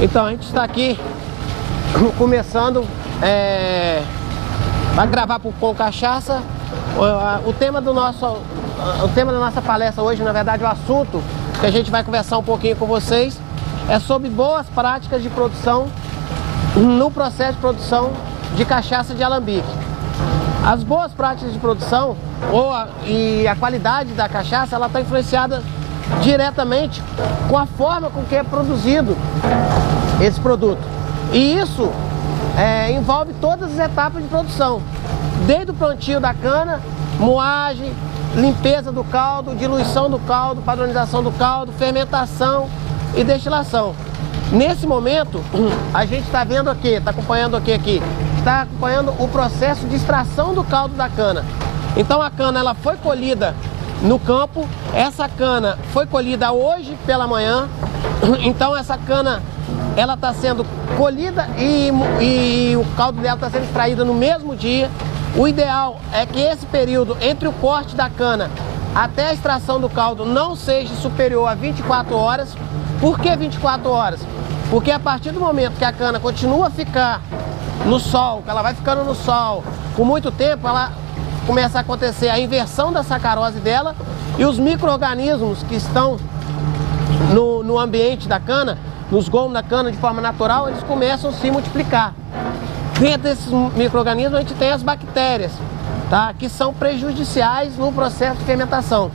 Então a gente está aqui começando a gravar com cachaça. O tema da nossa palestra hoje, na verdade, o assunto que a gente vai conversar um pouquinho com vocês é sobre boas práticas de produção no processo de produção de cachaça de alambique. As boas práticas de produção e a qualidade da cachaça, ela está influenciada diretamente com a forma com que é produzido esse produto. E isso envolve todas as etapas de produção, desde o plantio da cana, moagem, limpeza do caldo, diluição do caldo, padronização do caldo, fermentação e destilação. Nesse momento, a gente está vendo aqui, está acompanhando aqui, está acompanhando o processo de extração do caldo da cana. Então a cana ela foi colhida no campo, essa cana foi colhida hoje pela manhã, então essa cana ela está sendo colhida e o caldo dela está sendo extraído no mesmo dia. O ideal é que esse período entre o corte da cana até a extração do caldo não seja superior a 24 horas. Por que 24 horas? Porque a partir do momento que a cana continua a ficar no sol, que ela vai ficando no sol por muito tempo, ela começa a acontecer a inversão da sacarose dela e os micro-organismos que estão no ambiente da cana, nos gomos da cana de forma natural, eles começam a se multiplicar. Dentro desses micro-organismos a gente tem as bactérias, tá? Que são prejudiciais no processo de fermentação.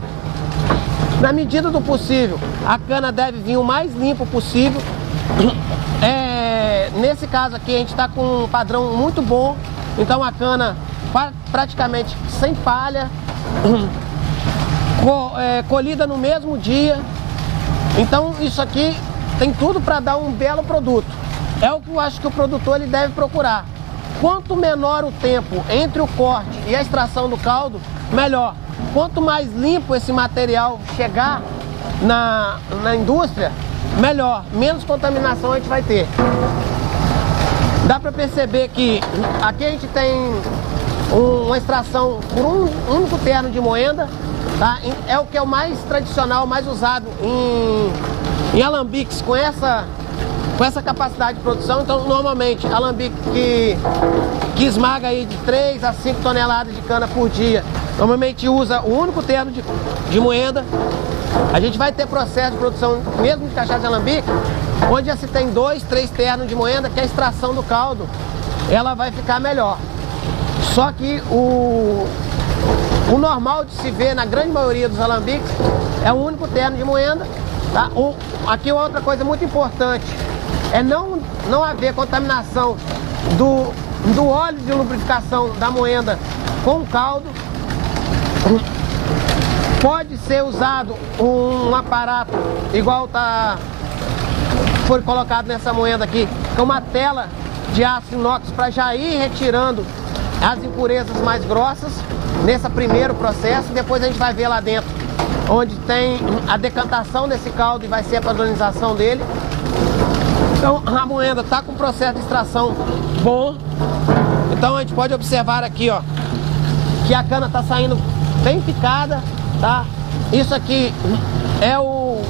Na medida do possível, a cana deve vir o mais limpo possível. Nesse caso aqui a gente está com um padrão muito bom, então a cana praticamente sem palha, colhida no mesmo dia. Então isso aqui tem tudo para dar um belo produto. É o que eu acho que o produtor ele deve procurar. Quanto menor o tempo entre o corte e a extração do caldo, melhor. Quanto mais limpo esse material chegar na indústria, melhor. Menos contaminação a gente vai ter. Dá para perceber que aqui a gente tem uma extração por um único terno de moenda, tá? É o que é o mais tradicional, mais usado em alambiques com essa capacidade de produção. Então normalmente alambique que esmaga aí de 3 a 5 toneladas de cana por dia, normalmente usa o único terno de moenda. A gente vai ter processo de produção mesmo de cachaça de alambique, onde já se tem 2, 3 ternos de moenda, que a extração do caldo ela vai ficar melhor. Só que o normal de se ver na grande maioria dos alambiques é um único terno de moenda, tá? Aqui outra coisa muito importante é não haver contaminação do óleo de lubrificação da moenda com o caldo. Pode ser usado um aparato igual foi colocado nessa moenda aqui, que é uma tela de aço inox para já ir retirando as impurezas mais grossas nesse primeiro processo. Depois a gente vai ver lá dentro onde tem a decantação desse caldo e vai ser a padronização dele. Então a moenda está com um processo de extração bom. Então a gente pode observar aqui, ó, que a cana está saindo bem picada, tá? Isso aqui é o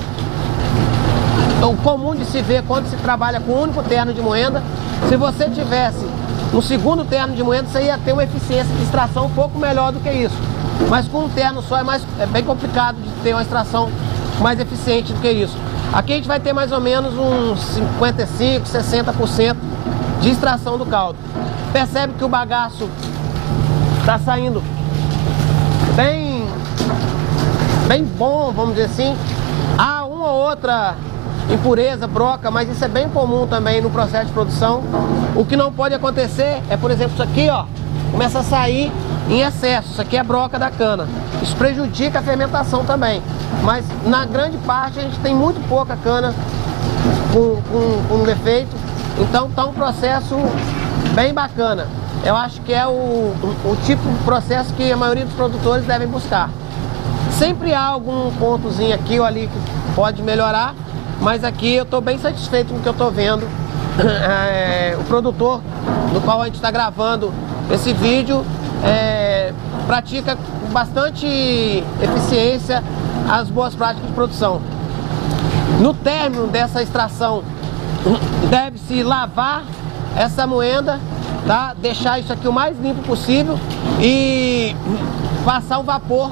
comum de se ver quando se trabalha com um único terno de moenda. Se você tivesse um segundo terno de moenda, você ia ter uma eficiência de extração um pouco melhor do que isso. Mas com um terno só é bem complicado de ter uma extração mais eficiente do que isso. Aqui a gente vai ter mais ou menos uns 55, 60% de extração do caldo. Percebe que o bagaço está saindo bem bom, vamos dizer assim. Há uma ou outra impureza, broca, mas isso é bem comum também no processo de produção. O que não pode acontecer é, por exemplo, isso aqui, ó, começa a sair em excesso. Isso aqui é broca da cana. Isso prejudica a fermentação também. Mas na grande parte a gente tem muito pouca cana com defeito. Então tá um processo bem bacana. Eu acho que é o tipo de processo que a maioria dos produtores devem buscar. Sempre há algum pontozinho aqui ou ali que pode melhorar, mas aqui eu estou bem satisfeito com o que eu estou vendo. O produtor no qual a gente está gravando esse vídeo pratica com bastante eficiência as boas práticas de produção. No término dessa extração deve-se lavar essa moenda, tá? Deixar isso aqui o mais limpo possível e passar o vapor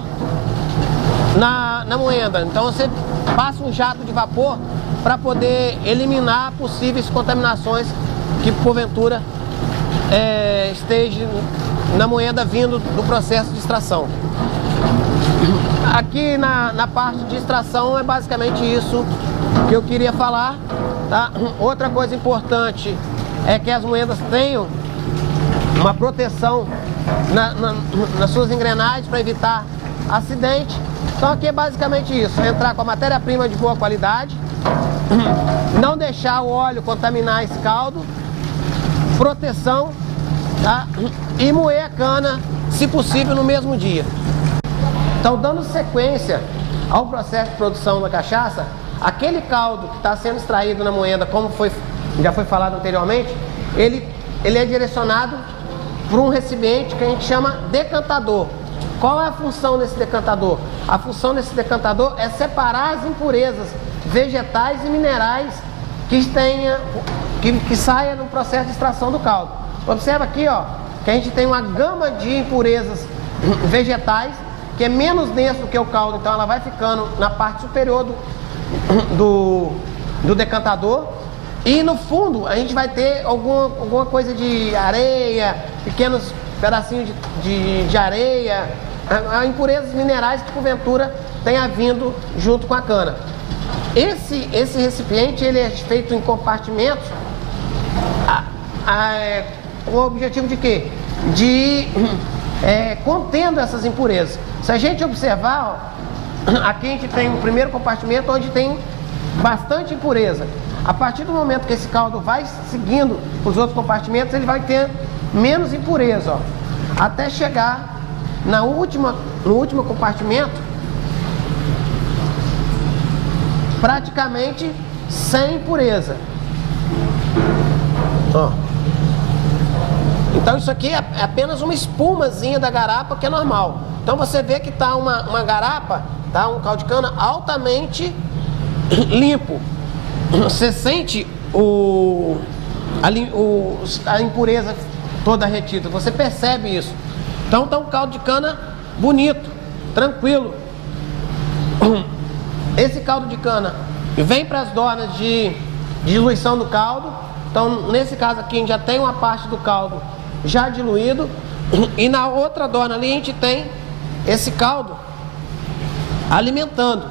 na moenda. Então você passa um jato de vapor para poder eliminar possíveis contaminações que porventura esteja na moeda vindo do processo de extração. Aqui na parte de extração é basicamente isso que eu queria falar, tá? Outra coisa importante é que as moedas tenham uma proteção nas suas engrenagens para evitar acidente. Então aqui é basicamente isso: entrar com a matéria-prima de boa qualidade, não deixar o óleo contaminar esse caldo, proteção, tá? E moer a cana, se possível, no mesmo dia. Então, dando sequência ao processo de produção da cachaça, aquele caldo que está sendo extraído na moenda, como já foi falado anteriormente, ele é direcionado para um recipiente que a gente chama decantador. Qual é a função desse decantador? A função desse decantador é separar as impurezas vegetais e minerais que saia no processo de extração do caldo. Observa aqui, ó, que a gente tem uma gama de impurezas vegetais que é menos densa do que o caldo, então ela vai ficando na parte superior do decantador, e no fundo a gente vai ter alguma coisa de areia, pequenos pedacinhos de areia, impurezas minerais que porventura tenha vindo junto com a cana. Esse recipiente ele é feito em compartimentos com o objetivo de quê? Contendo essas impurezas. Se a gente observar, ó, aqui a gente tem um primeiro compartimento onde tem bastante impureza. A partir do momento que esse caldo vai seguindo os outros compartimentos, ele vai ter menos impureza, ó, até chegar no último compartimento, praticamente sem impureza. Ó. Então isso aqui é apenas uma espumazinha da garapa, que é normal. Então você vê que está uma garapa, tá? Um caldo de cana altamente limpo. Você sente a impureza toda retida, você percebe isso. Então tá um caldo de cana bonito, tranquilo. Esse caldo de cana vem para as dornas de diluição do caldo. Então nesse caso aqui a gente já tem uma parte do caldo já diluído, e na outra dorna ali a gente tem esse caldo alimentando.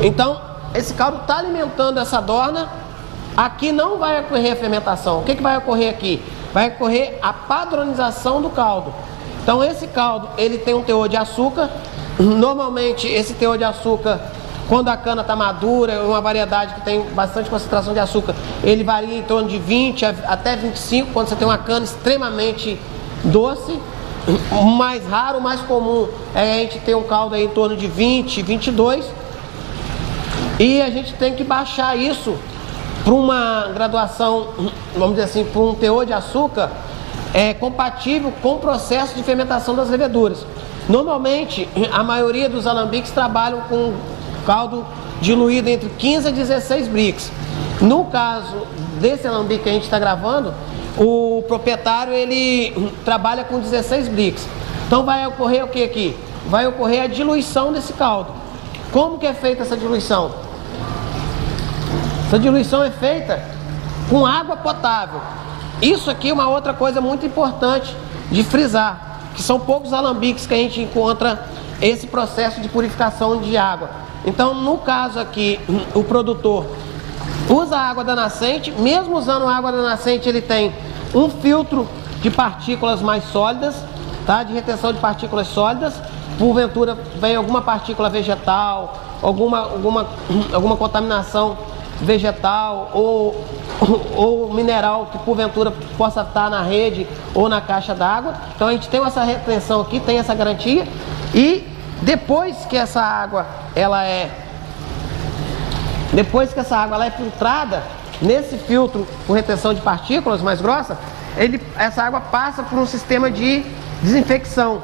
Então esse caldo está alimentando essa dorna. Aqui não vai ocorrer a fermentação. O que vai ocorrer aqui? Vai ocorrer a padronização do caldo. Então esse caldo ele tem um teor de açúcar. Normalmente esse teor de açúcar, quando a cana está madura, é uma variedade que tem bastante concentração de açúcar, ele varia em torno de 20 até 25, quando você tem uma cana extremamente doce. O mais raro, o mais comum é a gente ter um caldo aí em torno de 20, 22. E a gente tem que baixar isso para uma graduação, vamos dizer assim, para um teor de açúcar compatível com o processo de fermentação das leveduras. Normalmente, a maioria dos alambiques trabalham com caldo diluído entre 15 a 16 brix. No caso desse alambique que a gente está gravando, o proprietário ele trabalha com 16 brix. Então vai ocorrer o que aqui? Vai ocorrer a diluição desse caldo. Como que é feita essa diluição? Essa diluição é feita com água potável. Isso aqui é uma outra coisa muito importante de frisar, que são poucos alambiques que a gente encontra esse processo de purificação de água. Então, no caso aqui, o produtor usa a água da nascente. Mesmo usando a água da nascente, ele tem um filtro de partículas mais sólidas, tá? De retenção de partículas sólidas. Porventura vem alguma partícula vegetal, alguma contaminação vegetal ou mineral que porventura possa estar na rede ou na caixa d'água. Então a gente tem essa retenção aqui, tem essa garantia. E depois que essa água ela é filtrada nesse filtro com retenção de partículas mais grossa, essa água passa por um sistema de desinfecção,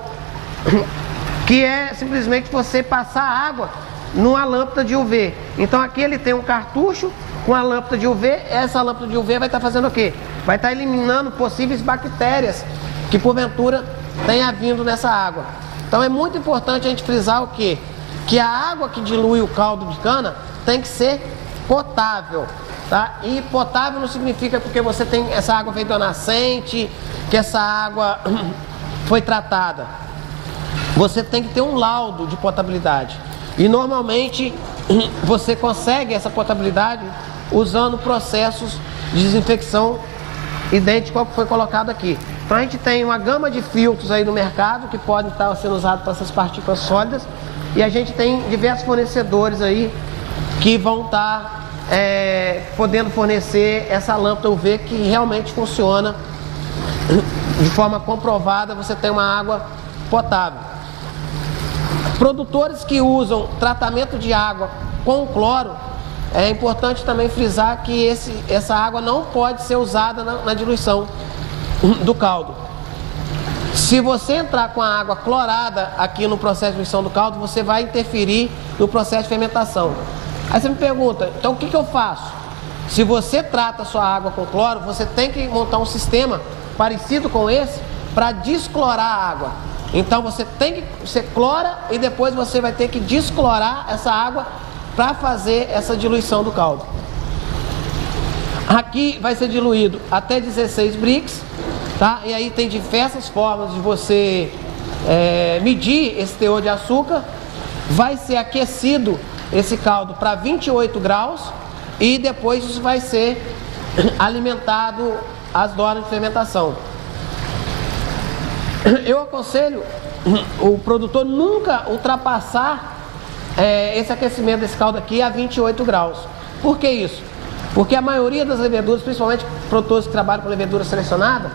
que é simplesmente você passar a água numa lâmpada de UV. Então aqui ele tem um cartucho com a lâmpada de UV. Essa lâmpada de UV vai estar fazendo o quê? Vai estar eliminando possíveis bactérias que porventura tenha vindo nessa água. Então é muito importante a gente frisar o quê? Que a água que dilui o caldo de cana tem que ser potável, tá? E potável não significa porque você tem essa água veio da nascente, que essa água foi tratada. Você tem que ter um laudo de potabilidade. E normalmente você consegue essa potabilidade usando processos de desinfecção idêntico ao que foi colocado aqui. Então a gente tem uma gama de filtros aí no mercado que podem estar sendo usados para essas partículas sólidas. E a gente tem diversos fornecedores aí que vão estar podendo fornecer essa lâmpada UV que realmente funciona de forma comprovada. Você tem uma água potável. Produtores que usam tratamento de água com cloro, é importante também frisar que essa água não pode ser usada na diluição do caldo. Se você entrar com a água clorada aqui no processo de diluição do caldo, você vai interferir no processo de fermentação. Aí você me pergunta, então o que eu faço? Se você trata a sua água com cloro, você tem que montar um sistema parecido com esse para desclorar a água. Então você clora e depois você vai ter que desclorar essa água para fazer essa diluição do caldo. Aqui vai ser diluído até 16 Brix, tá? E aí tem diversas formas de você medir esse teor de açúcar. Vai ser aquecido esse caldo para 28 graus e depois isso vai ser alimentado às dornas de fermentação. Eu aconselho o produtor nunca ultrapassar esse aquecimento desse caldo aqui a 28 graus. Por que isso? Porque a maioria das leveduras, principalmente produtores que trabalham com levedura selecionada,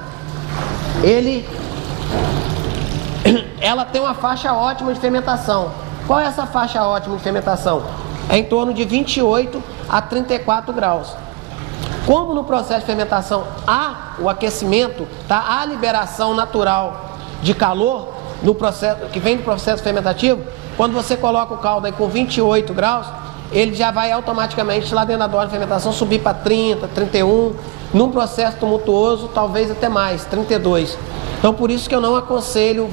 ela tem uma faixa ótima de fermentação. Qual é essa faixa ótima de fermentação? É em torno de 28 a 34 graus. Como no processo de fermentação há o aquecimento, tá? Há a liberação natural de calor no processo, que vem do processo fermentativo, quando você coloca o caldo aí com 28 graus, ele já vai automaticamente lá dentro da dorna de fermentação subir para 30, 31, num processo tumultuoso, talvez até mais, 32. Então por isso que eu não aconselho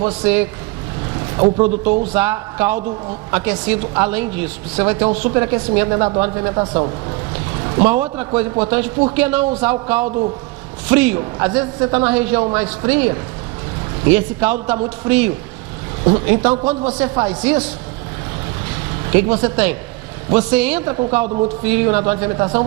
o produtor, usar caldo aquecido além disso. Você vai ter um superaquecimento dentro da dorna de fermentação. Uma outra coisa importante, por que não usar o caldo frio? Às vezes você está numa região mais fria e esse caldo está muito frio. Então quando você faz isso, o que você tem? Você entra com o caldo muito frio na dorna de fermentação,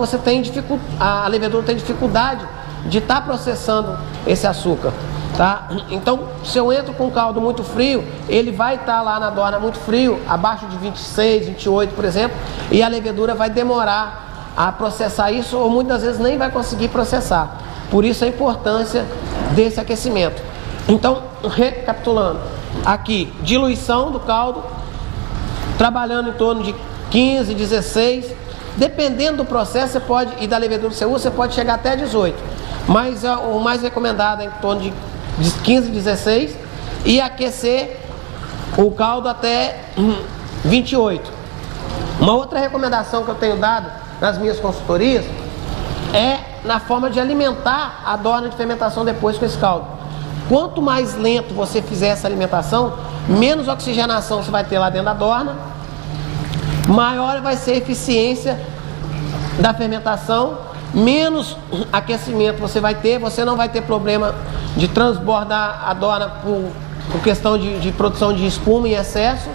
a levedura tem dificuldade de estar processando esse açúcar, tá? Então se eu entro com o caldo muito frio, ele vai estar lá na dorna muito frio, abaixo de 26, 28 por exemplo, e a levedura vai demorar a processar isso, ou muitas vezes nem vai conseguir processar. Por isso a importância desse aquecimento. Então, recapitulando, aqui, diluição do caldo, trabalhando em torno de 15, 16, dependendo do processo você pode, e da levedura que você usa, você pode chegar até 18. Mas o mais recomendado é em torno de 15, 16, e aquecer o caldo até 28. Uma outra recomendação que eu tenho dado nas minhas consultorias é na forma de alimentar a dorna de fermentação depois com esse caldo. Quanto mais lento você fizer essa alimentação, menos oxigenação você vai ter lá dentro da dorna, maior vai ser a eficiência da fermentação, menos aquecimento você vai ter, você não vai ter problema de transbordar a dorna por questão de produção de espuma em excesso.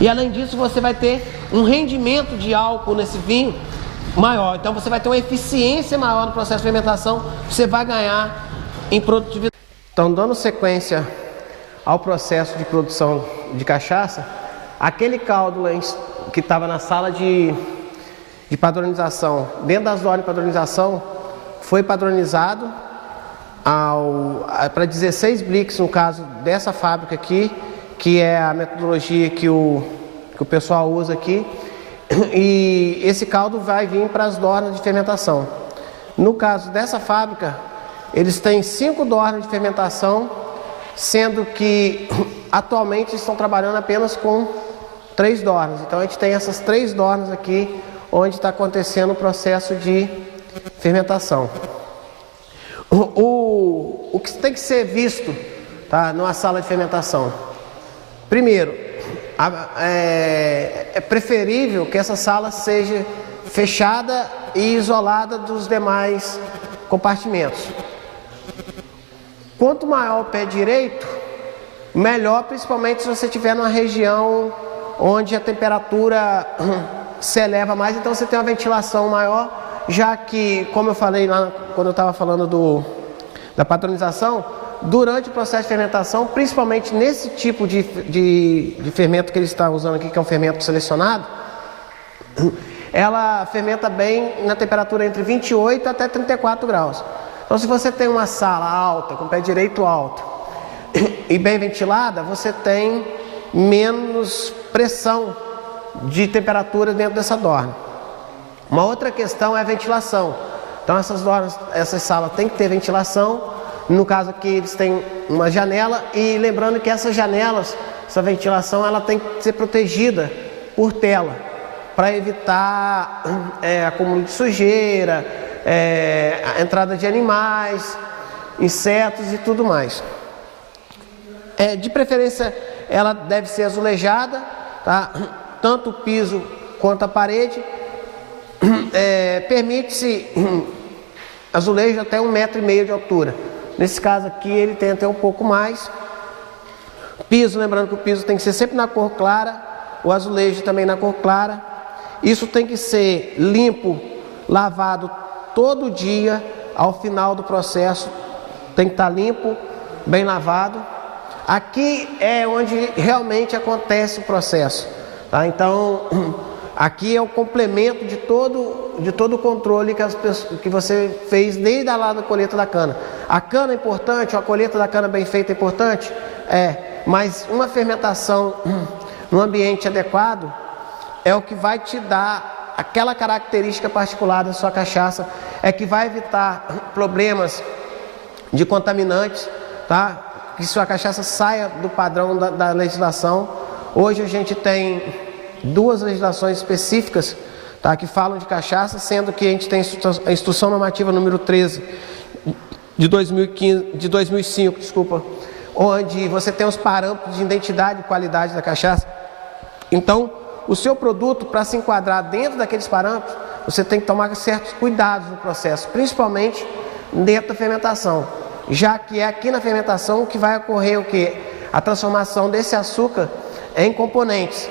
E além disso você vai ter um rendimento de álcool nesse vinho maior. Então você vai ter uma eficiência maior no processo de fermentação, você vai ganhar em produtividade. Então, dando sequência ao processo de produção de cachaça, aquele caldo que estava na sala de padronização, dentro das dornas de padronização, foi padronizado para 16 Brix, no caso dessa fábrica aqui, que é a metodologia que o pessoal usa aqui, e esse caldo vai vir para as dornas de fermentação. No caso dessa fábrica, eles têm 5 dornas de fermentação, sendo que atualmente estão trabalhando apenas com 3 dornas. Então a gente tem essas 3 dornas aqui, onde está acontecendo o processo de fermentação. O que tem que ser visto, tá, numa sala de fermentação? Primeiro, é preferível que essa sala seja fechada e isolada dos demais compartimentos. Quanto maior o pé direito, melhor, principalmente se você estiver numa região onde a temperatura se eleva mais, então você tem uma ventilação maior, já que, como eu falei lá quando eu estava falando da padronização, durante o processo de fermentação, principalmente nesse tipo de fermento que eles estão usando aqui, que é um fermento selecionado, ela fermenta bem na temperatura entre 28 até 34 graus. Então, se você tem uma sala alta, com o pé direito alto e bem ventilada, você tem menos pressão de temperatura dentro dessa dorna. Uma outra questão é a ventilação. Então, essas salas têm que ter ventilação. No caso aqui, eles têm uma janela, e lembrando que essas janelas, essa ventilação, ela tem que ser protegida por tela, para evitar acúmulo de sujeira, a entrada de animais, insetos e tudo mais. De preferência, ela deve ser azulejada, tá? Tanto o piso quanto a parede. Permite-se azulejo até 1,5 m de altura. Nesse caso aqui, ele tem até um pouco mais. Piso, lembrando que o piso tem que ser sempre na cor clara, o azulejo também na cor clara. Isso tem que ser limpo, lavado todo dia. Ao final do processo tem que estar limpo, bem lavado. Aqui é onde realmente acontece o processo, tá? Então, aqui é o complemento de todo o controle que você fez desde a lá da colheita da cana. A cana é importante, a colheita da cana bem feita é importante? Mas uma fermentação no ambiente adequado é o que vai te dar aquela característica particular da sua cachaça, é que vai evitar problemas de contaminantes, tá? Que sua cachaça saia do padrão da legislação. Hoje a gente tem 2 legislações específicas, tá, que falam de cachaça, sendo que a gente tem a Instrução Normativa número 13 de 2005, onde você tem os parâmetros de identidade e qualidade da cachaça. Então, o seu produto, para se enquadrar dentro daqueles parâmetros, você tem que tomar certos cuidados no processo, principalmente dentro da fermentação, já que é aqui na fermentação que vai ocorrer o quê? A transformação desse açúcar em componentes.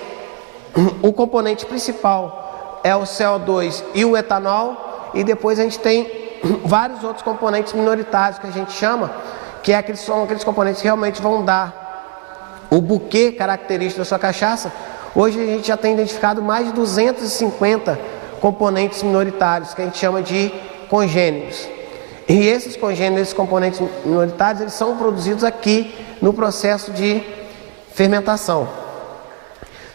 O componente principal é o CO2 e o etanol, e depois a gente tem vários outros componentes minoritários que a gente chama, que são aqueles componentes que realmente vão dar o buquê característico da sua cachaça. Hoje a gente já tem identificado mais de 250 componentes minoritários, que a gente chama de congêneros. E esses congêneros, esses componentes minoritários, eles são produzidos aqui no processo de fermentação.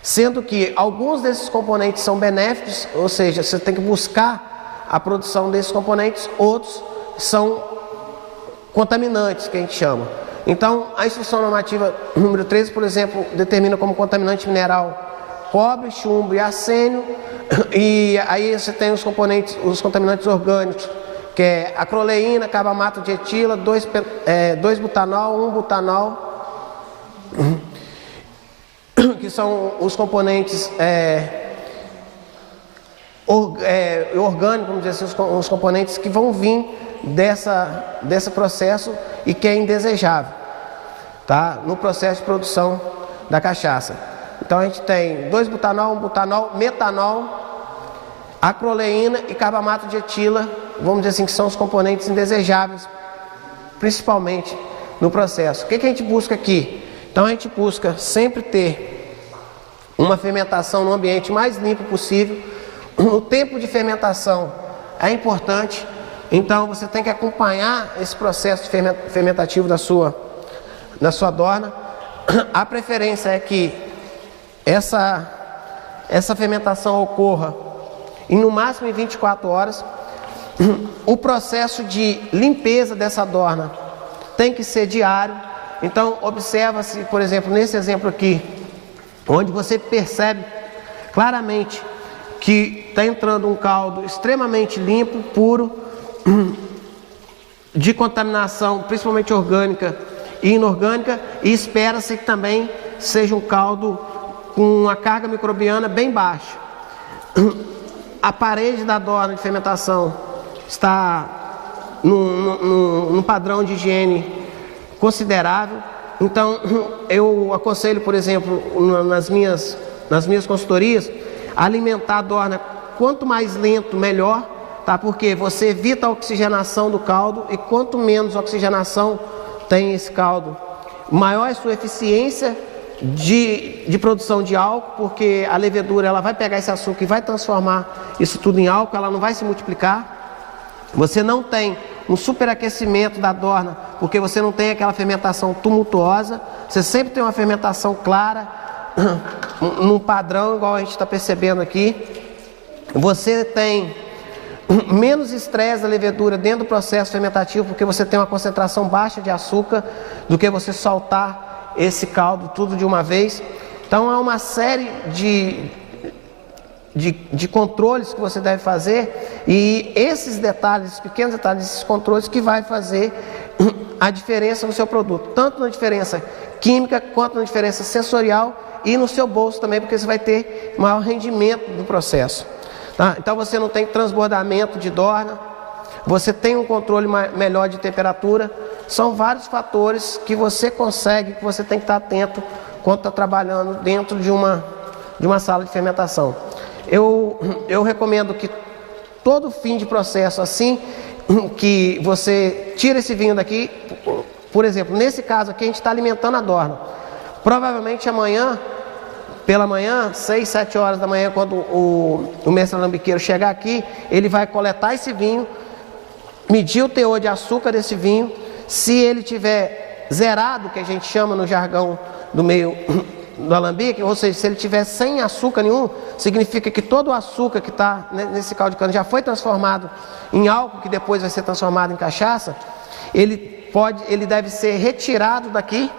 Sendo que alguns desses componentes são benéficos, ou seja, você tem que buscar a produção desses componentes, outros são contaminantes, que a gente chama. Então, a Instrução Normativa número 13, por exemplo, determina como contaminante mineral cobre, chumbo e arsênio, e aí você tem os contaminantes orgânicos, que é acroleína, carbamato de etila, 2-butanol, 1-butanol, que são os componentes orgânicos, vamos dizer assim, os componentes que vão vir desse processo e que é indesejável, tá? No processo de produção da cachaça. Então a gente tem 2-butanol, 1-butanol, metanol, acroleína e carbamato de etila, vamos dizer assim, que são os componentes indesejáveis, principalmente no processo. O que a gente busca aqui? Então a gente busca sempre ter uma fermentação no ambiente mais limpo possível. O tempo de fermentação é importante, então você tem que acompanhar esse processo fermentativo da sua dorna. A preferência é que essa fermentação ocorra no máximo em 24 horas. O processo de limpeza dessa dorna tem que ser diário. Então observa-se, por exemplo, nesse exemplo aqui, onde você percebe claramente que está entrando um caldo extremamente limpo, puro, de contaminação, principalmente orgânica e inorgânica, e espera-se que também seja um caldo com uma carga microbiana bem baixa. A parede da dorna de fermentação está num padrão de higiene considerável. Então, eu aconselho, por exemplo, nas minhas consultorias, alimentar a dorna quanto mais lento, melhor, tá? Porque você evita a oxigenação do caldo, e quanto menos oxigenação tem esse caldo, maior é sua eficiência de produção de álcool, porque a levedura ela vai pegar esse açúcar e vai transformar isso tudo em álcool, ela não vai se multiplicar. Você não tem um superaquecimento da dorna, porque você não tem aquela fermentação tumultuosa, você sempre tem uma fermentação clara, num padrão igual a gente está percebendo aqui. Você tem menos estresse da levedura dentro do processo fermentativo, porque você tem uma concentração baixa de açúcar, do que você soltar esse caldo tudo de uma vez. Então há uma série de controles que você deve fazer, e esses detalhes, esses pequenos detalhes, esses controles que vai fazer a diferença no seu produto, tanto na diferença química quanto na diferença sensorial e no seu bolso também, porque você vai ter maior rendimento do processo, tá? Então você não tem transbordamento de dorna, você tem um controle melhor de temperatura. São vários fatores que você consegue, que você tem que estar atento quando está trabalhando dentro de uma sala de fermentação. Eu recomendo que todo fim de processo, assim que você tira esse vinho daqui, por exemplo, nesse caso aqui a gente está alimentando a dorna. Provavelmente amanhã, pela manhã, 6, 7 horas da manhã, quando o mestre alambiqueiro chegar aqui, ele vai coletar esse vinho, medir o teor de açúcar desse vinho. Se ele tiver zerado, que a gente chama no jargão do meio do alambique, ou seja, se ele tiver sem açúcar nenhum, significa que todo o açúcar que está nesse caldo de cana já foi transformado em álcool, que depois vai ser transformado em cachaça. Ele deve ser retirado daqui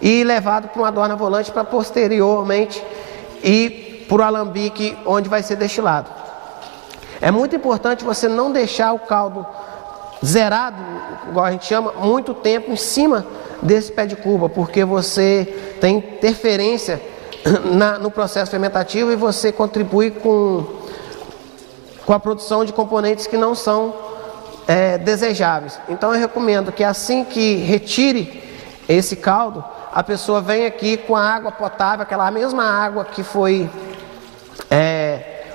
e levado para uma dorna volante, para posteriormente ir para o alambique onde vai ser destilado. É muito importante você não deixar o caldo zerado, igual a gente chama, muito tempo em cima desse pé de cuba, porque você tem interferência no processo fermentativo, e você contribui com a produção de componentes que não são desejáveis. Então eu recomendo que assim que retire esse caldo, a pessoa vem aqui com a água potável, aquela mesma água que foi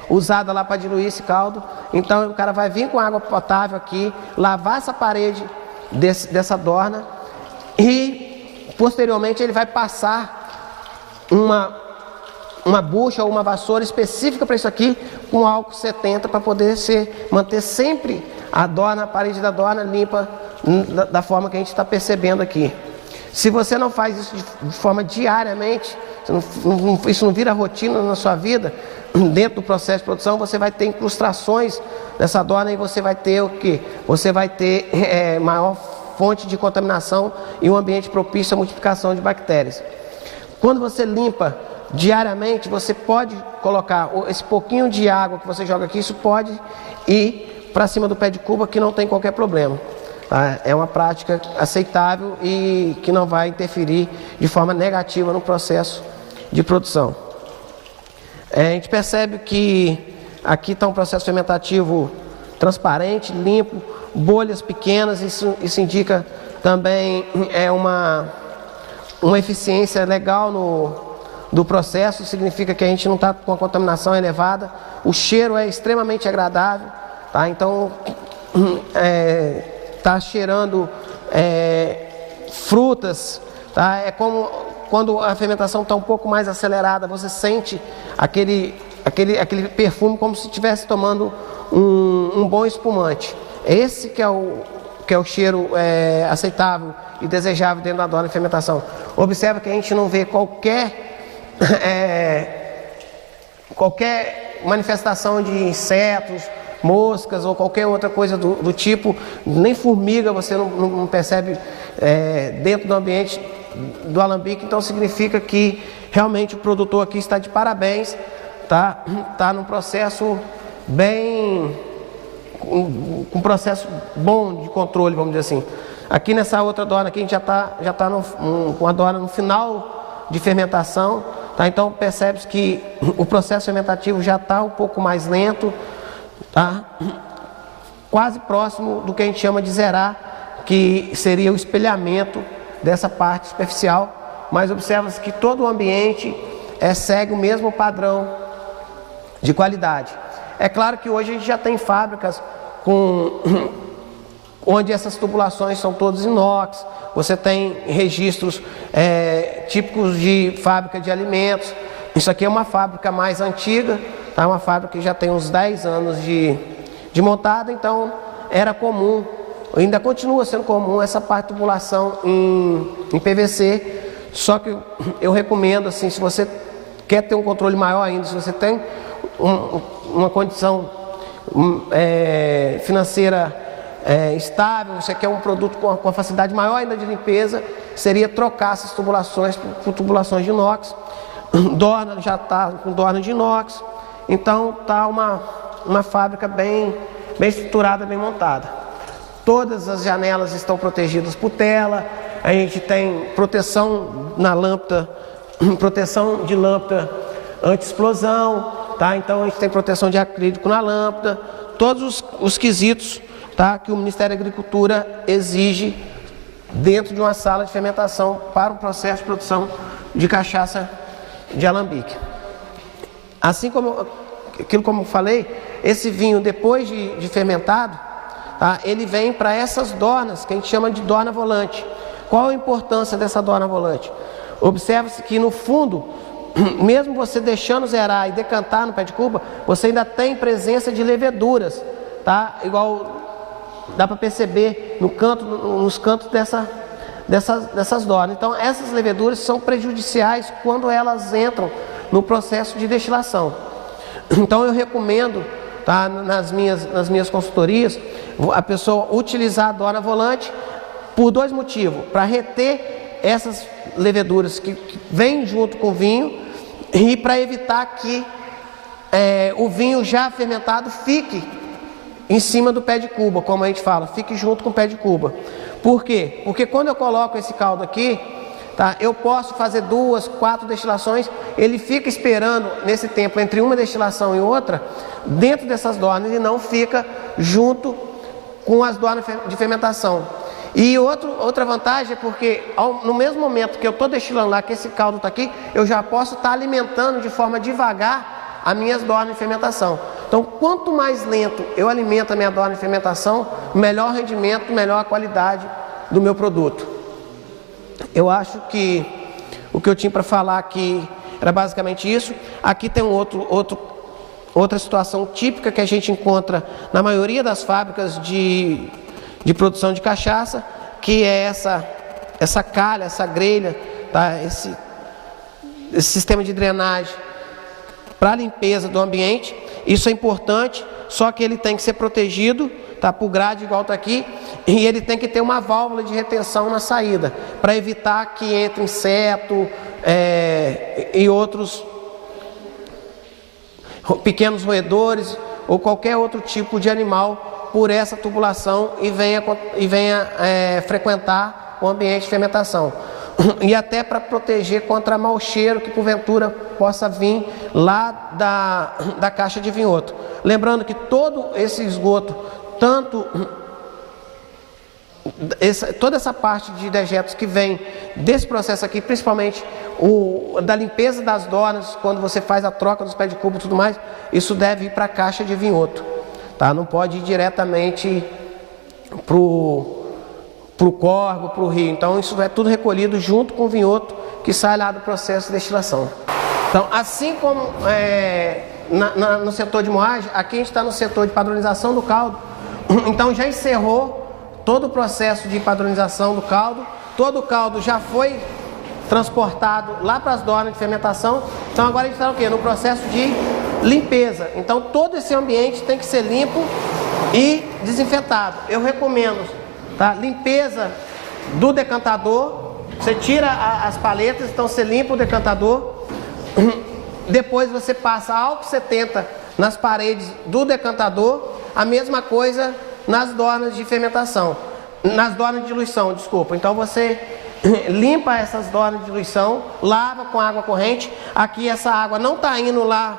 usada lá para diluir esse caldo. Então o cara vai vir com água potável aqui, lavar essa parede dessa dorna, e posteriormente ele vai passar uma bucha ou uma vassoura específica para isso aqui, com álcool 70, para poder manter sempre a parede da dorna limpa da forma que a gente está percebendo aqui. Se você não faz isso de forma diariamente, isso não vira rotina na sua vida, dentro do processo de produção, você vai ter incrustações dessa dorna, e você vai ter o quê? Você vai ter maior fonte de contaminação e um ambiente propício à multiplicação de bactérias. Quando você limpa diariamente, você pode colocar esse pouquinho de água que você joga aqui, isso pode ir para cima do pé de cuba, que não tem qualquer problema. Tá? É uma prática aceitável e que não vai interferir de forma negativa no processo de produção. A gente percebe que aqui está um processo fermentativo transparente, limpo, bolhas pequenas. Isso indica também uma eficiência legal do processo, significa que a gente não está com a contaminação elevada. O cheiro é extremamente agradável, tá? Então está cheirando frutas, tá? É como quando a fermentação está um pouco mais acelerada, você sente aquele perfume como se estivesse tomando um bom espumante. Esse que é o cheiro aceitável e desejável dentro da dorna de fermentação. Observa que a gente não vê qualquer manifestação de insetos, moscas ou qualquer outra coisa do tipo, nem formiga você não percebe dentro do ambiente do alambique, então significa que realmente o produtor aqui está de parabéns, tá num processo bem, com um processo bom de controle, vamos dizer assim. Aqui nessa outra dorna aqui a gente já tá com a dorna no final de fermentação, tá? Então percebe-se que o processo fermentativo já está um pouco mais lento, tá? Quase próximo do que a gente chama de zerar, que seria o espelhamento dessa parte superficial, mas observa-se que todo o ambiente segue o mesmo padrão de qualidade. É claro que hoje a gente já tem fábricas onde essas tubulações são todas inox, você tem registros típicos de fábrica de alimentos. Isso aqui é uma fábrica mais antiga, tá? Uma fábrica que já tem uns 10 anos de montada, então era comum, ainda continua sendo comum essa parte de tubulação em PVC, só que eu recomendo, assim, se você quer ter um controle maior ainda, se você tem uma condição financeira estável, você quer um produto com uma facilidade maior ainda de limpeza, seria trocar essas tubulações por tubulações de inox. Dorna já está com dorna de inox, então está uma fábrica bem estruturada, bem montada. Todas as janelas estão protegidas por tela, a gente tem proteção na lâmpada, proteção de lâmpada anti-explosão, tá? Então a gente tem proteção de acrílico na lâmpada, todos os quesitos, tá, que o Ministério da Agricultura exige dentro de uma sala de fermentação para o processo de produção de cachaça de alambique. Assim como eu falei, esse vinho depois de fermentado, tá, ele vem para essas dornas que a gente chama de dorna volante. Qual a importância dessa dorna volante? Observa-se que no fundo, mesmo você deixando zerar e decantar no pé de cuba, você ainda tem presença de leveduras, tá? Igual dá para perceber nos cantos dessas dornas. Então essas leveduras são prejudiciais quando elas entram no processo de destilação. Então eu recomendo, tá, nas minhas consultorias, a pessoa utilizar a dorna volante por 2 motivos: para reter essas leveduras que vêm junto com o vinho e para evitar que o vinho já fermentado fique em cima do pé de cuba, como a gente fala, fique junto com o pé de cuba. Por quê? Porque quando eu coloco esse caldo aqui, tá, eu posso fazer 2, 4 destilações, ele fica esperando nesse tempo entre uma destilação e outra, dentro dessas dornas, e não fica junto com as dornas de fermentação. E outra vantagem é porque no mesmo momento que eu estou destilando lá, que esse caldo está aqui, eu já posso estar alimentando de forma devagar as minhas dornas de fermentação. Então, quanto mais lento eu alimento a minha dorna de fermentação, melhor rendimento, melhor a qualidade do meu produto. Eu acho que o que eu tinha para falar aqui era basicamente isso. Aqui tem outra situação típica que a gente encontra na maioria das fábricas de produção de cachaça, que é essa calha, essa grelha, tá? Esse sistema de drenagem para limpeza do ambiente. Isso é importante, só que ele tem que ser protegido, tá, por grade igual está aqui, e ele tem que ter uma válvula de retenção na saída, para evitar que entre inseto e outros pequenos roedores ou qualquer outro tipo de animal por essa tubulação e venha frequentar o ambiente de fermentação. E até para proteger contra mau cheiro que porventura possa vir lá da caixa de vinhoto. Lembrando que todo esse esgoto, toda essa parte de dejetos que vem desse processo aqui, principalmente da limpeza das dornas, quando você faz a troca dos pés de cubo e tudo mais, isso deve ir para a caixa de vinhoto, tá? Não pode ir diretamente para o córrego, para o rio. Então isso é tudo recolhido junto com o vinhoto que sai lá do processo de destilação. Então, assim como no setor de moagem, aqui a gente está no setor de padronização do caldo. Então já encerrou todo o processo de padronização do caldo, todo o caldo já foi transportado lá para as dornas de fermentação. Então agora a gente está o quê? No processo de limpeza. Então todo esse ambiente tem que ser limpo e desinfetado. Eu recomendo, tá, limpeza do decantador, Você tira as paletas, então você limpa o decantador. Depois você passa álcool 70 nas paredes do decantador. A mesma coisa nas dornas de fermentação. Nas dornas de diluição, desculpa. Então você limpa essas dornas de diluição, lava com água corrente. Aqui essa água não está indo lá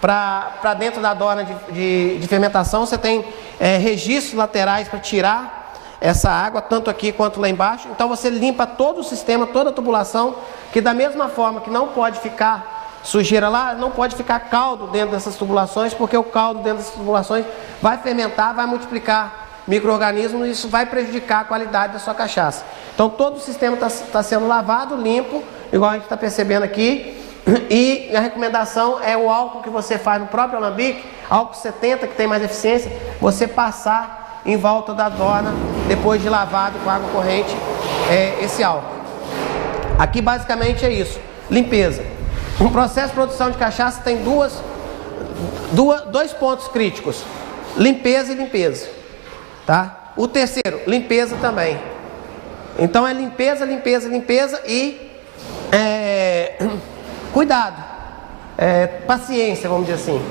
para dentro da dorna de fermentação. Você tem registros laterais para tirar essa água, tanto aqui quanto lá embaixo. Então você limpa todo o sistema, toda a tubulação, que da mesma forma que não pode ficar sujeira lá, não pode ficar caldo dentro dessas tubulações, porque o caldo dentro dessas tubulações vai fermentar, vai multiplicar micro-organismos e isso vai prejudicar a qualidade da sua cachaça. Então todo o sistema está sendo lavado, limpo, igual a gente está percebendo aqui. E a recomendação é o álcool que você faz no próprio alambique, álcool 70, que tem mais eficiência, você passar em volta da dorna, depois de lavado com água corrente, esse álcool. Aqui basicamente é isso, limpeza. Um processo de produção de cachaça tem dois pontos críticos, limpeza e limpeza, tá? O terceiro, limpeza também. Então é limpeza, limpeza, limpeza e cuidado, paciência, vamos dizer assim,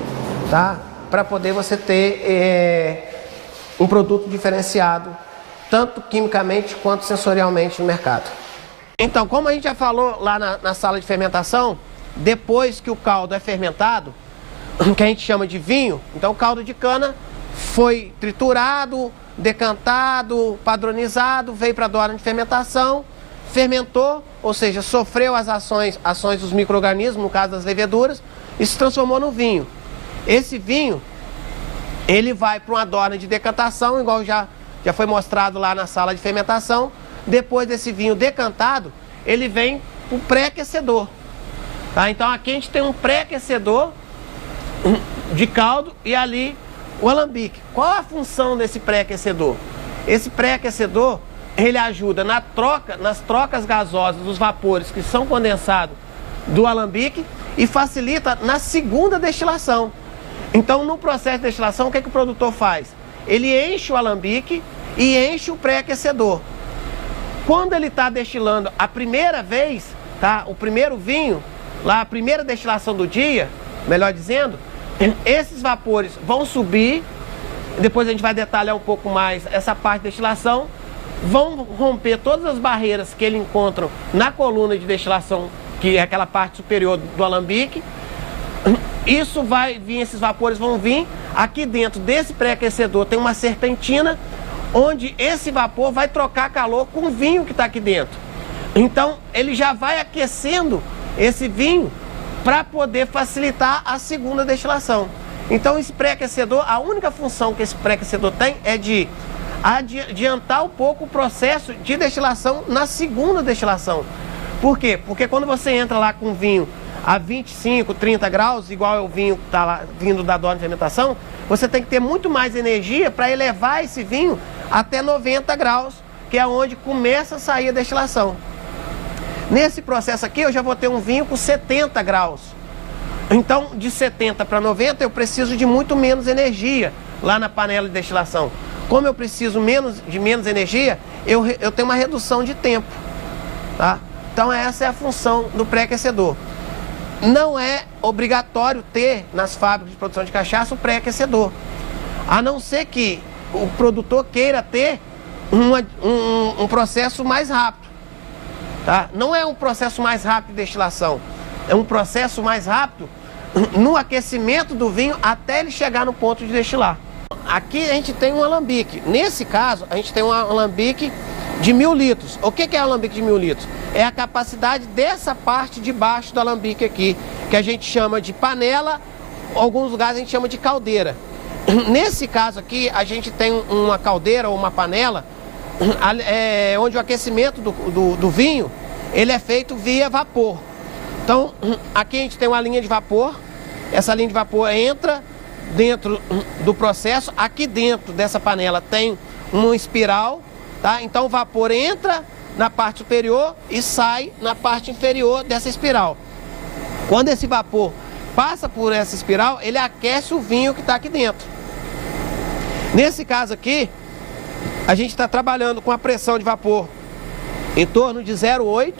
tá? Para poder você ter um produto diferenciado, tanto quimicamente quanto sensorialmente no mercado. Então, como a gente já falou lá na sala de fermentação, depois que o caldo é fermentado, que a gente chama de vinho, então o caldo de cana foi triturado, decantado, padronizado, veio para a dorna de fermentação, fermentou, ou seja, sofreu as ações dos micro-organismos, no caso das leveduras, e se transformou no vinho. Esse vinho, ele vai para uma dorna de decantação, igual já foi mostrado lá na sala de fermentação. Depois desse vinho decantado, ele vem para o pré-aquecedor. Tá? Então aqui a gente tem um pré-aquecedor de caldo e ali o alambique. Qual a função desse pré-aquecedor? Esse pré-aquecedor, ele ajuda nas trocas gasosas dos vapores que são condensados do alambique e facilita na segunda destilação. Então, no processo de destilação, o que o produtor faz? Ele enche o alambique e enche o pré-aquecedor. Quando ele está destilando a primeira vez, tá? O primeiro vinho, lá a primeira destilação do dia, melhor dizendo, esses vapores vão subir, depois a gente vai detalhar um pouco mais essa parte de destilação, vão romper todas as barreiras que ele encontra na coluna de destilação, que é aquela parte superior do alambique. Isso vai vir, esses vapores vão vir, aqui dentro desse pré-aquecedor tem uma serpentina, onde esse vapor vai trocar calor com o vinho que está aqui dentro. Então ele já vai aquecendo esse vinho para poder facilitar a segunda destilação. Então esse pré-aquecedor, a única função que esse pré-aquecedor tem é de adiantar um pouco o processo de destilação na segunda destilação. Por quê? Porque quando você entra lá com vinho a 25, 30 graus, igual é o vinho que está lá vindo da dorna de fermentação, você tem que ter muito mais energia para elevar esse vinho até 90 graus, que é onde começa a sair a destilação. Nesse processo aqui eu já vou ter um vinho com 70 graus. Então de 70 para 90 eu preciso de muito menos energia lá na panela de destilação. Como eu preciso de menos energia, eu tenho uma redução de tempo, tá? Então essa é a função do pré-aquecedor. Não é obrigatório ter nas fábricas de produção de cachaça o pré-aquecedor, a não ser que o produtor queira ter um processo mais rápido, tá? Não é um processo mais rápido de destilação, é um processo mais rápido no aquecimento do vinho até ele chegar no ponto de destilar. Aqui a gente tem um alambique, nesse caso a gente tem um alambique de 1000 litros. O que é alambique de 1000 litros? É a capacidade dessa parte de baixo do alambique aqui, que a gente chama de panela, em alguns lugares a gente chama de caldeira. Nesse caso aqui, a gente tem uma caldeira ou uma panela, onde o aquecimento do vinho, ele é feito via vapor. Então, aqui a gente tem uma linha de vapor, essa linha de vapor entra dentro do processo, aqui dentro dessa panela tem uma espiral, tá? Então o vapor entra na parte superior e sai na parte inferior dessa espiral. Quando esse vapor passa por essa espiral, ele aquece o vinho que está aqui dentro. Nesse caso aqui, a gente está trabalhando com a pressão de vapor em torno de 0,8,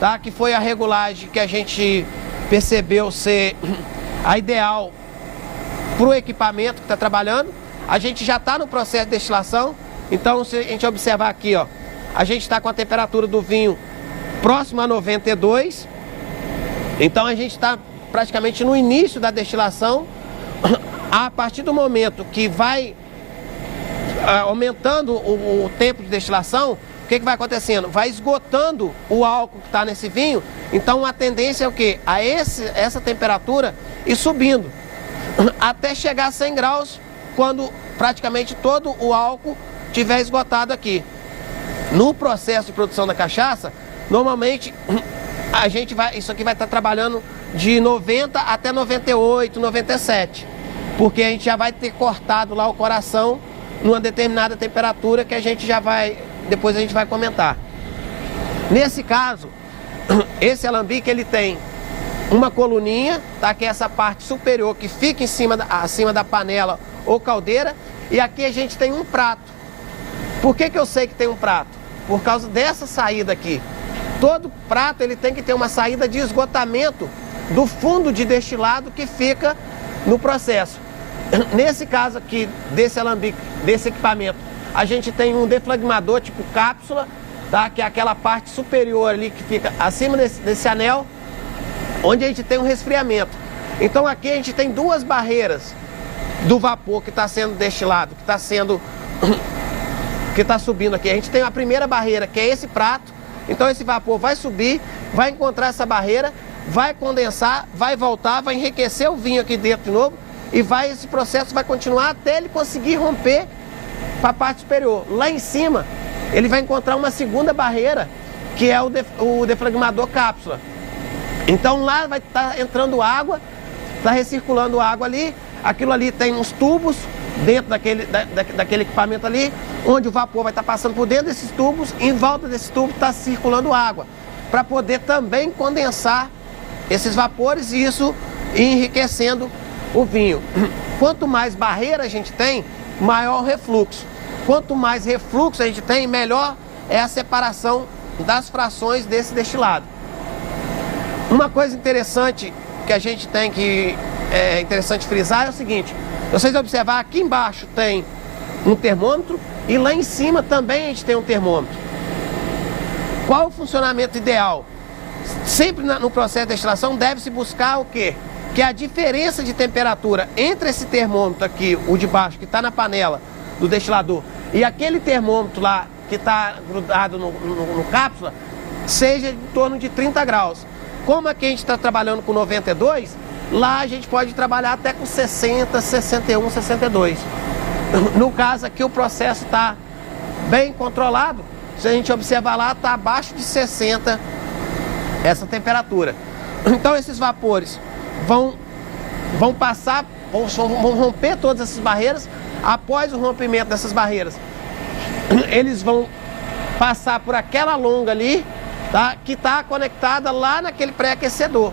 tá? Que foi a regulagem que a gente percebeu ser a ideal para o equipamento que está trabalhando. A gente já está no processo de destilação, então se a gente observar aqui, ó, a gente está com a temperatura do vinho próxima a 92, então a gente está praticamente no início da destilação. A partir do momento que vai aumentando o tempo de destilação, o que vai acontecendo? Vai esgotando o álcool que está nesse vinho, então a tendência é o quê? A essa temperatura ir subindo, até chegar a 100 graus, quando praticamente todo o álcool tiver esgotado aqui. No processo de produção da cachaça, normalmente a gente isso aqui vai estar trabalhando de 90 até 98, 97, porque a gente já vai ter cortado lá o coração numa determinada temperatura que a gente já vai, depois a gente vai comentar. Nesse caso, esse alambique ele tem uma coluninha, tá? Que é essa parte superior que fica acima da panela ou caldeira, e aqui a gente tem um prato. Por que eu sei que tem um prato? Por causa dessa saída aqui. Todo prato ele tem que ter uma saída de esgotamento do fundo de destilado que fica no processo. Nesse caso aqui, desse alambique, desse equipamento, a gente tem um deflagmador tipo cápsula, tá? Que é aquela parte superior ali que fica acima desse anel, onde a gente tem um resfriamento. Então aqui a gente tem duas barreiras do vapor que está sendo destilado, que está subindo aqui. A gente tem a primeira barreira, que é esse prato. Então esse vapor vai subir, vai encontrar essa barreira, vai condensar, vai voltar, vai enriquecer o vinho aqui dentro de novo, e esse processo vai continuar até ele conseguir romper para a parte superior. Lá em cima, ele vai encontrar uma segunda barreira, que é o deflagmador cápsula. Então lá vai estar entrando água, está recirculando água ali. Aquilo ali tem uns tubos dentro daquele equipamento ali, onde o vapor vai estar passando por dentro desses tubos, e em volta desses tubos está circulando água, para poder também condensar esses vapores e isso ir enriquecendo o vinho. Quanto mais barreira a gente tem, maior o refluxo. Quanto mais refluxo a gente tem, melhor é a separação das frações desse destilado. Uma coisa interessante que a gente tem que é interessante frisar é o seguinte: vocês observar, aqui embaixo tem um termômetro e lá em cima também a gente tem um termômetro. Qual o funcionamento ideal? Sempre no processo de destilação deve-se buscar o quê? Que a diferença de temperatura entre esse termômetro aqui, o de baixo, que está na panela do destilador, e aquele termômetro lá que está grudado no cápsula, seja em torno de 30 graus. Como aqui a gente está trabalhando com 92, lá a gente pode trabalhar até com 60, 61, 62. No caso aqui o processo está bem controlado. Se a gente observar lá, está abaixo de 60 essa temperatura. Então esses vapores vão passar, vão romper todas essas barreiras. Após o rompimento dessas barreiras, eles vão passar por aquela longa ali, tá? Que está conectada lá naquele pré-aquecedor.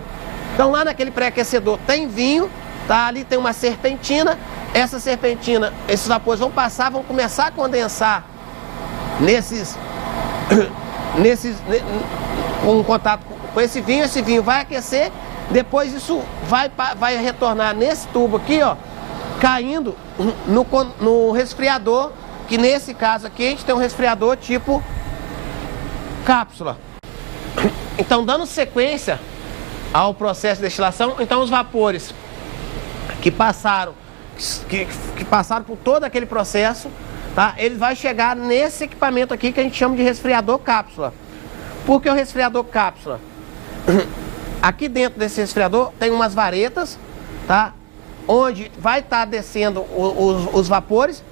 Então lá naquele pré-aquecedor tem vinho, tá? Ali tem uma serpentina. Essa serpentina, esses vapores vão passar, vão começar a condensar com contato com esse vinho vai aquecer. Depois isso vai retornar nesse tubo aqui, ó, caindo no resfriador, que nesse caso aqui a gente tem um resfriador tipo cápsula. Então, dando sequência ao processo de destilação, então os vapores que passaram por todo aquele processo, tá? Ele vai chegar nesse equipamento aqui que a gente chama de resfriador cápsula. Por que o resfriador cápsula? Aqui dentro desse resfriador tem umas varetas, tá? Onde vai estar descendo os vapores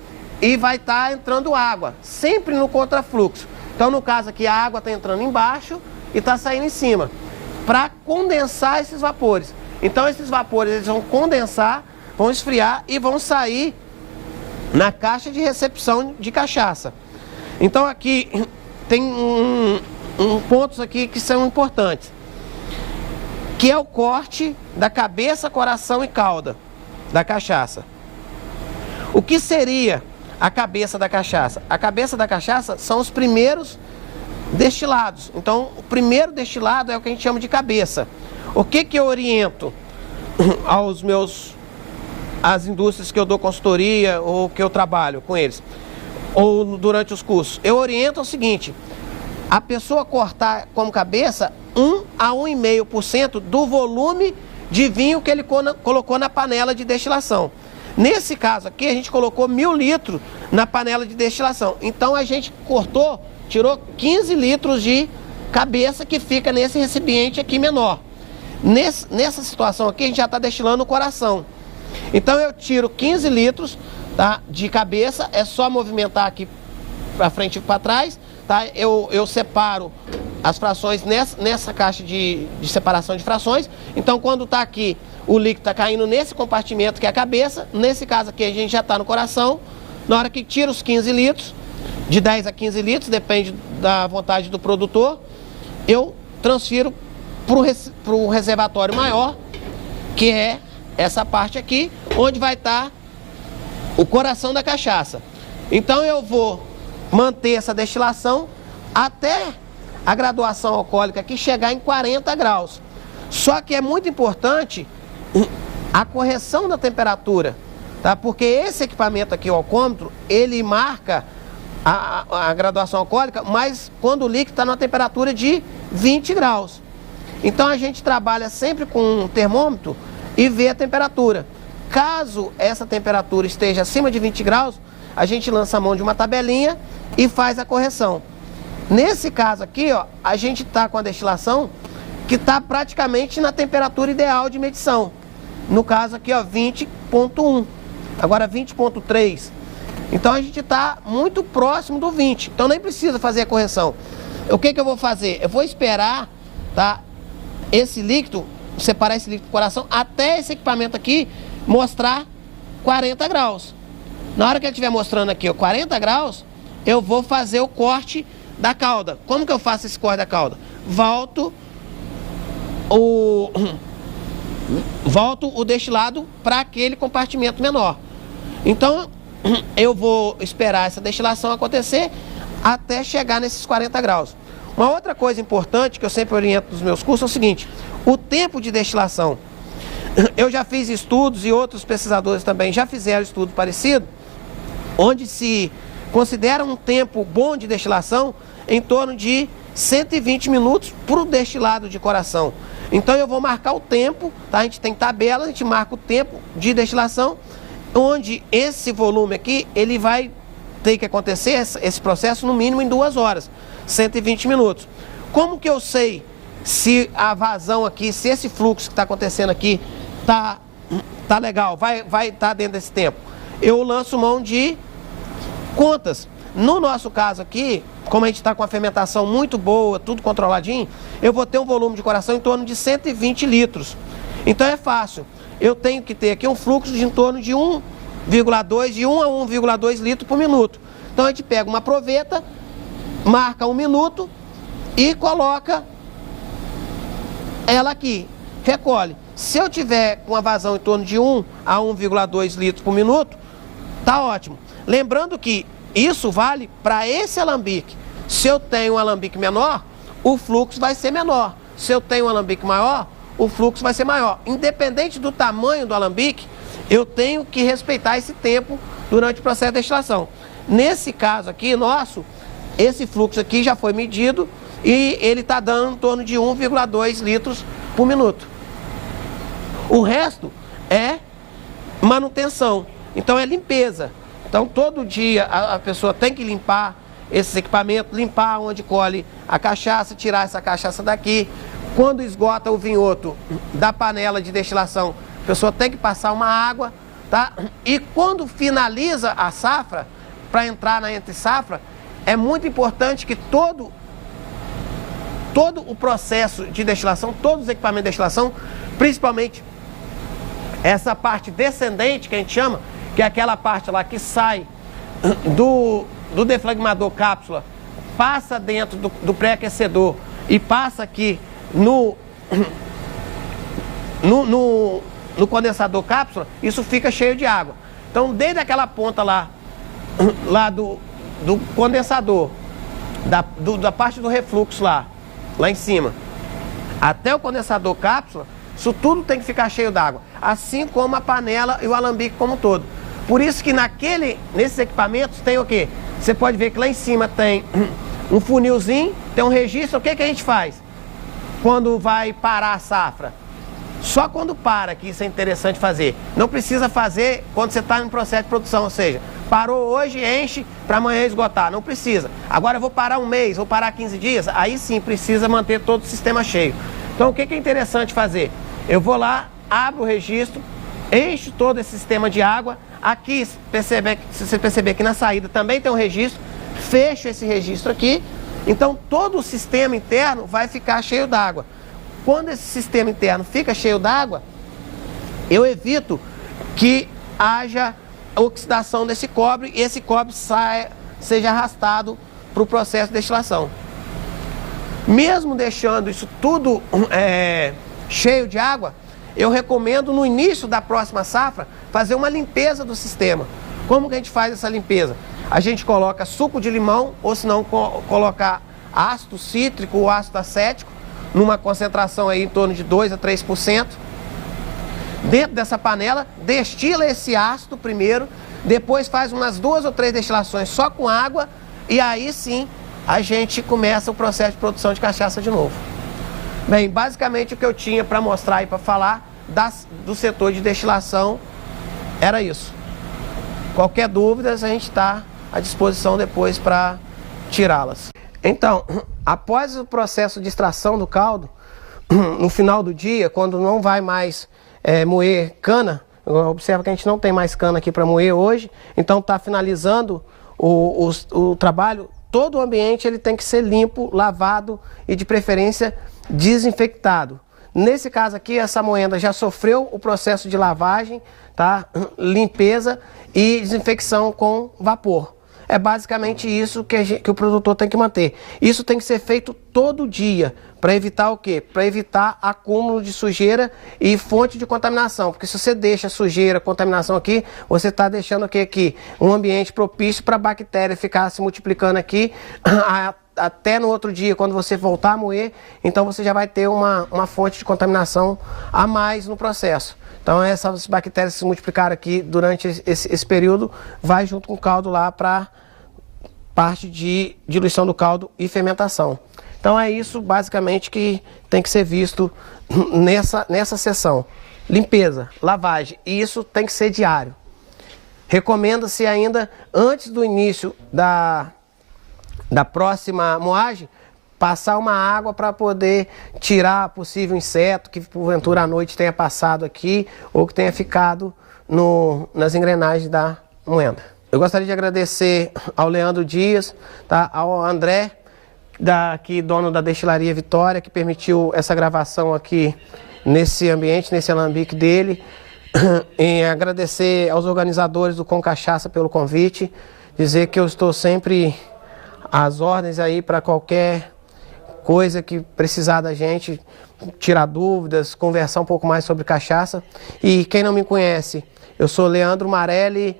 e vai estar entrando água, sempre no contrafluxo. Então, no caso aqui, a água está entrando embaixo e está saindo em cima, para condensar esses vapores. Então, esses vapores eles vão condensar, vão esfriar e vão sair na caixa de recepção de cachaça. Então, aqui tem pontos aqui que são importantes, que é o corte da cabeça, coração e cauda da cachaça. O que seria a cabeça da cachaça? A cabeça da cachaça são os primeiros destilados. Então, o primeiro destilado é o que a gente chama de cabeça. O que eu oriento às indústrias que eu dou consultoria ou que eu trabalho com eles, ou durante os cursos? Eu oriento o seguinte: a pessoa cortar como cabeça 1 a 1,5% do volume de vinho que ele colocou na panela de destilação. Nesse caso aqui, a gente colocou 1.000 litros na panela de destilação. Então, a gente tirou 15 litros de cabeça que fica nesse recipiente aqui menor. Nessa situação aqui, a gente já está destilando o coração. Então, eu tiro 15 litros, tá, de cabeça, é só movimentar aqui para frente e para trás, tá? Eu separo as frações nessa caixa de separação de frações. Então, quando está aqui, o líquido está caindo nesse compartimento que é a cabeça. Nesse caso aqui, a gente já está no coração. Na hora que tira os 15 litros, de 10 a 15 litros, depende da vontade do produtor, eu transfiro para o reservatório maior, que é essa parte aqui, onde vai estar o coração da cachaça. Então, eu vou manter essa destilação até a graduação alcoólica aqui chegar em 40 graus. Só que é muito importante a correção da temperatura, tá? Porque esse equipamento aqui, o alcoômetro, ele marca a graduação alcoólica, mas quando o líquido está na temperatura de 20 graus. Então, a gente trabalha sempre com um termômetro e vê a temperatura. Caso essa temperatura esteja acima de 20 graus, a gente lança a mão de uma tabelinha e faz a correção. Nesse caso aqui, ó, a gente está com a destilação que está praticamente na temperatura ideal de medição. No caso aqui, ó, 20,1. Agora 20,3. Então, a gente está muito próximo do 20. Então, nem precisa fazer a correção. O que eu vou fazer? Eu vou esperar, tá, esse líquido, separar esse líquido do coração, até esse equipamento aqui mostrar 40 graus. Na hora que ele estiver mostrando aqui, ó, 40 graus, eu vou fazer o corte da cauda. Como que eu faço esse corte da cauda? Volto o destilado para aquele compartimento menor. Então, eu vou esperar essa destilação acontecer até chegar nesses 40 graus. Uma outra coisa importante que eu sempre oriento nos meus cursos é o seguinte: o tempo de destilação. Eu já fiz estudos e outros pesquisadores também já fizeram estudo parecido, onde se considera um tempo bom de destilação em torno de 120 minutos para o destilado de coração. Então, eu vou marcar o tempo, tá? A gente tem tabela, a gente marca o tempo de destilação, onde esse volume aqui, ele vai ter que acontecer, esse processo, no mínimo em 2 horas, 120 minutos. Como que eu sei se a vazão aqui, se esse fluxo que está acontecendo aqui tá legal, vai estar dentro desse tempo? Eu lanço mão de contas. No nosso caso aqui, como a gente está com a fermentação muito boa, tudo controladinho, eu vou ter um volume de coração em torno de 120 litros. Então, é fácil. Eu tenho que ter aqui um fluxo de em torno de 1,2, de 1 a 1,2 litros por minuto. Então, a gente pega uma proveta, marca 1 minuto e coloca ela aqui, recolhe. Se eu tiver com uma vazão em torno de 1 a 1,2 litros por minuto, tá ótimo. Lembrando que isso vale para esse alambique. Se eu tenho um alambique menor, o fluxo vai ser menor. Se eu tenho um alambique maior, o fluxo vai ser maior. Independente do tamanho do alambique, eu tenho que respeitar esse tempo durante o processo de destilação. Nesse caso aqui, nosso, esse fluxo aqui já foi medido e ele está dando em torno de 1,2 litros por minuto. O resto é manutenção, então é limpeza. Então, todo dia a pessoa tem que limpar esses equipamentos, limpar onde colhe a cachaça, tirar essa cachaça daqui. Quando esgota o vinhoto da panela de destilação, a pessoa tem que passar uma água, tá? E quando finaliza a safra, para entrar na entre safra, é muito importante que todo o processo de destilação, todos os equipamentos de destilação, principalmente essa parte descendente que a gente chama, que é aquela parte lá que sai do deflagmador cápsula, passa dentro do pré-aquecedor e passa aqui no condensador cápsula, isso fica cheio de água. Então, desde aquela ponta lá do condensador, da parte do refluxo lá em cima, até o condensador cápsula, isso tudo tem que ficar cheio d'água, assim como a panela e o alambique como um todo. Por isso que nesses equipamentos tem o quê? Você pode ver que lá em cima tem um funilzinho, tem um registro. O que a gente faz quando vai parar a safra? Só quando para, que isso é interessante fazer. Não precisa fazer quando você está em processo de produção, ou seja, parou hoje, enche para amanhã esgotar. Não precisa. Agora eu vou parar um mês, vou parar 15 dias, aí sim precisa manter todo o sistema cheio. Então o que é interessante fazer? Eu vou lá, abro o registro, encho todo esse sistema de água. Aqui, se você perceber que na saída também tem um registro, fecho esse registro aqui. Então todo o sistema interno vai ficar cheio d'água. Quando esse sistema interno fica cheio d'água, eu evito que haja oxidação desse cobre e esse cobre seja arrastado para o processo de destilação. Mesmo deixando isso tudo cheio de água, eu recomendo no início da próxima safra fazer uma limpeza do sistema. Como que a gente faz essa limpeza? A gente coloca suco de limão, ou se não colocar ácido cítrico ou ácido acético, numa concentração aí em torno de 2 a 3%. Dentro dessa panela, destila esse ácido primeiro, depois faz umas 2 ou 3 destilações só com água, e aí sim a gente começa o processo de produção de cachaça de novo. Bem, basicamente o que eu tinha para mostrar e para falar do setor de destilação era isso. Qualquer dúvida, a gente está à disposição depois para tirá-las. Então, após o processo de extração do caldo, no final do dia, quando não vai mais moer cana, observa que a gente não tem mais cana aqui para moer hoje, então está finalizando o trabalho, todo o ambiente ele tem que ser limpo, lavado e de preferência desinfectado. Nesse caso aqui, essa moenda já sofreu o processo de lavagem, tá? Limpeza e desinfecção com vapor. É basicamente isso que o produtor tem que manter. Isso tem que ser feito todo dia, para evitar o quê? Para evitar acúmulo de sujeira e fonte de contaminação. Porque se você deixa sujeira, contaminação aqui, você está deixando aqui um ambiente propício para a bactéria ficar se multiplicando aqui até no outro dia, quando você voltar a moer, então você já vai ter uma fonte de contaminação a mais no processo. Então essas bactérias que se multiplicaram aqui durante esse período, vai junto com o caldo lá para parte de diluição do caldo e fermentação. Então é isso basicamente que tem que ser visto nessa sessão. Limpeza, lavagem, e isso tem que ser diário. Recomenda-se ainda, antes do início da próxima moagem, passar uma água para poder tirar possível inseto que porventura à noite tenha passado aqui ou que tenha ficado nas engrenagens da moenda. Eu gostaria de agradecer ao Leandro Dias, tá? Ao André, dono da Destilaria Vitória, que permitiu essa gravação aqui nesse ambiente, nesse alambique dele. E agradecer aos organizadores do Com Cachaça pelo convite, dizer que eu estou sempre às ordens aí para qualquer coisa que precisar da gente, tirar dúvidas, conversar um pouco mais sobre cachaça. E quem não me conhece, eu sou Leandro Marelli,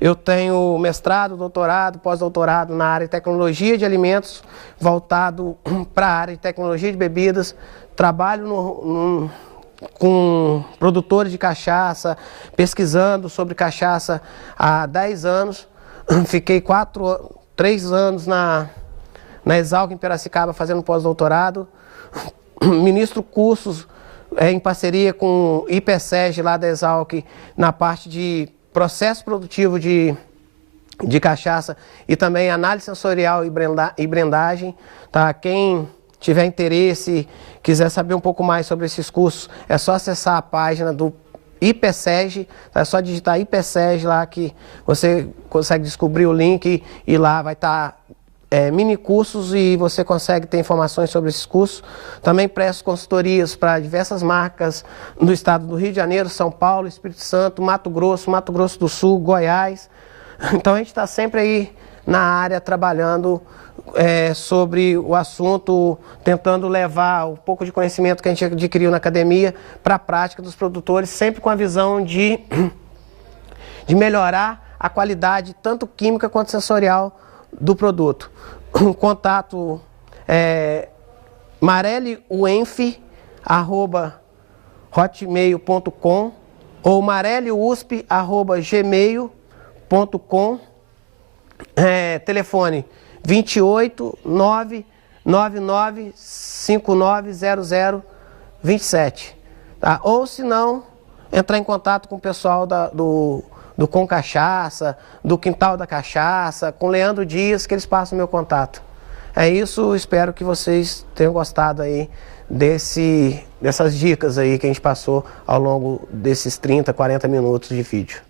eu tenho mestrado, doutorado, pós-doutorado na área de tecnologia de alimentos, voltado para a área de tecnologia de bebidas. Trabalho com produtores de cachaça, pesquisando sobre cachaça há 10 anos. Fiquei 3 anos na Exalc em Piracicaba fazendo pós-doutorado. Ministro cursos em parceria com o IPSEG lá da Exalc na parte de processo produtivo de cachaça e também análise sensorial e brandagem. Tá? Quem tiver interesse, quiser saber um pouco mais sobre esses cursos, é só acessar a página do IPSEG, é só digitar IPSEG lá que você consegue descobrir o link e lá vai estar mini cursos e você consegue ter informações sobre esses cursos. Também presto consultorias para diversas marcas do estado do Rio de Janeiro, São Paulo, Espírito Santo, Mato Grosso do Sul, Goiás. Então a gente está sempre aí na área trabalhando sobre o assunto, tentando levar um pouco de conhecimento que a gente adquiriu na academia para a prática dos produtores, sempre com a visão de melhorar a qualidade tanto química quanto sensorial do produto. O contato é mareliuenf@hotmail.com ou mareliusp@gmail.com. Telefone 28 999 590027, tá? Ou se não, entrar em contato com o pessoal do Com Cachaça, do Quintal da Cachaça, com Leandro Dias, que eles passam o meu contato. É isso, espero que vocês tenham gostado aí dessas dicas aí que a gente passou ao longo desses 30, 40 minutos de vídeo.